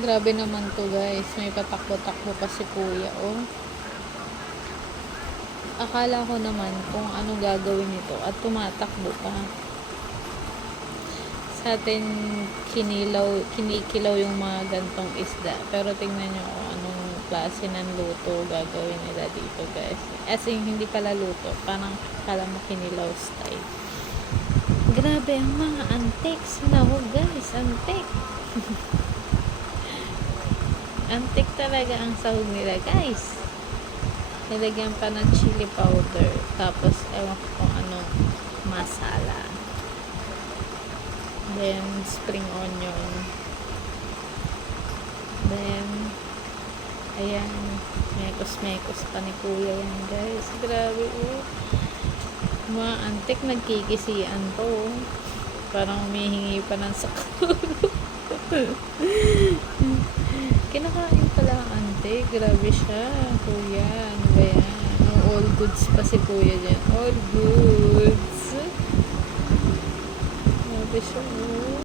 Grabe naman to guys. May patakbo-takbo pa si kuya, oh. Akala ko naman kung ano gagawin nito at tumatakbo pa. Sa atin, kinikilaw yung mga gantong isda. Pero tingnan nyo kung anong klase ng luto gagawin nila dito guys. As in, hindi pala luto. Parang kala mo kinilaw style. Grabe ang mga antik. Sinahog guys, antik. Antik talaga ang sahog nila guys. Nilagyan pa ng chili powder. Tapos, ewan ko kung anong masala. Then, spring onion. Then, ayan. Mekos-mekos pa ni kuya yan guys. Grabe oh. Mga antik nagkikisian to oh. Parang humihingi pa ng sakuro. Kinakain pala ang antik. Grabe siya. Kuya, ano ba yan? All goods pa si kuya dyan. All goods. Grabe siya.